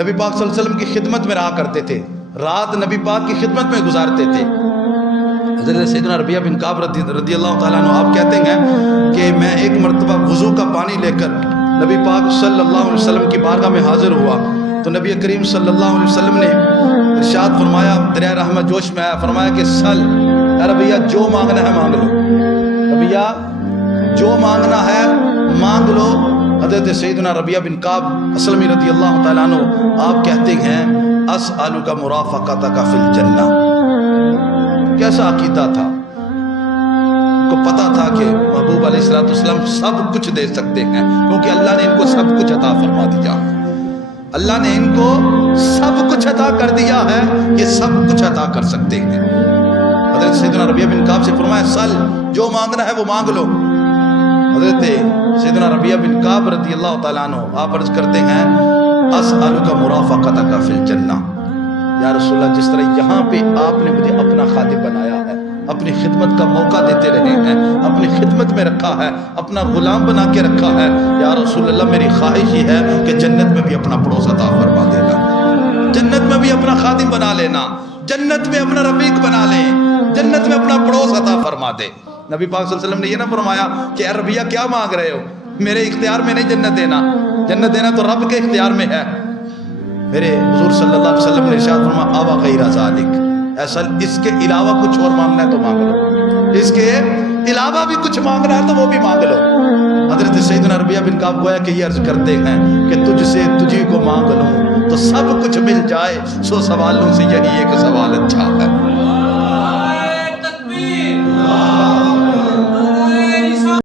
نبی پاک صلی اللہ علیہ وسلم کی خدمت میں رہا کرتے تھے، رات نبی پاک کی خدمت میں گزارتے تھے۔ حضرت سیدنا ربیعہ بن کعب رضی اللہ تعالیٰ عنہ آپ کہتے ہیں کہ میں ایک مرتبہ وضو کا پانی لے کر نبی پاک صلی اللہ علیہ وسلم کی بارگاہ میں حاضر ہوا تو نبی کریم صلی اللہ علیہ وسلم نے ارشاد فرمایا، دریائے رحمت جوش میں آیا، فرمایا کہ سل اے ربیعہ جو مانگنا ہے مانگ لو، ربیعہ جو مانگنا ہے مانگ لو۔ حضرت سیدنا ربیعہ بن کعب اسلمی رضی اللہ تعالیٰ عنہ آپ کہتے ہیں اسألک مرافقتک فی الجنہ۔ کیسا عقیدہ تھا، ان کو پتا تھا کہ محبوب علیہ السلام سب کچھ دے سکتے ہیں، کیونکہ اللہ نے ان کو سب کچھ عطا فرما دیا، اللہ نے ان کو سب کچھ عطا کر دیا ہے، یہ سب کچھ عطا کر سکتے ہیں۔ حضرت سیدنا ربیعہ بن کعب سے فرمایا سل جو مانگنا ہے وہ مانگ لو۔ حضرت سیدنا ربیعہ بن کعب رضی اللہ تعالیٰ عنہ آپ عرض کرتے ہیں اسألک مرافقتک فی الجنہ، یا رسول اللہ جس طرح یہاں پہ آپ نے مجھے اپنا خادم بنایا ہے، اپنی خدمت کا موقع دیتے رہے ہیں، اپنی خدمت میں رکھا ہے، اپنا غلام بنا کے رکھا ہے، یا رسول اللہ میری خواہش ہی ہے کہ جنت میں بھی اپنا پڑوس عطا فرما دینا، جنت میں بھی اپنا خادم بنا لینا، جنت میں اپنا رفیق بنا لیں، جنت میں اپنا پڑوس عطا فرما دے۔ نبی پاک صلی اللہ علیہ وسلم نے یہ نہ فرمایا کہ اے ربیعہ کیا مانگ رہے ہو، میرے اختیار میں نہیں جنت دینا، جنت دینا تو رب کے اختیار میں ہے۔ میرے حضور صلی اللہ علیہ وسلم نے ارشاد فرمایا اوا غیر ذالک، ایسا اس کے علاوہ کچھ اور مانگنا ہے تو مانگ لو، اس کے علاوہ بھی کچھ مانگنا ہے تو وہ بھی مانگ لو۔ حضرت سیدنا ربیعہ بن کعب گویا کہ یہ عرض کرتے ہیں کہ تجھ سے تجھی کو مانگ لوں تو سب کچھ مل جائے، سو سوالوں سے یہی ایک سوال اچھا ہے۔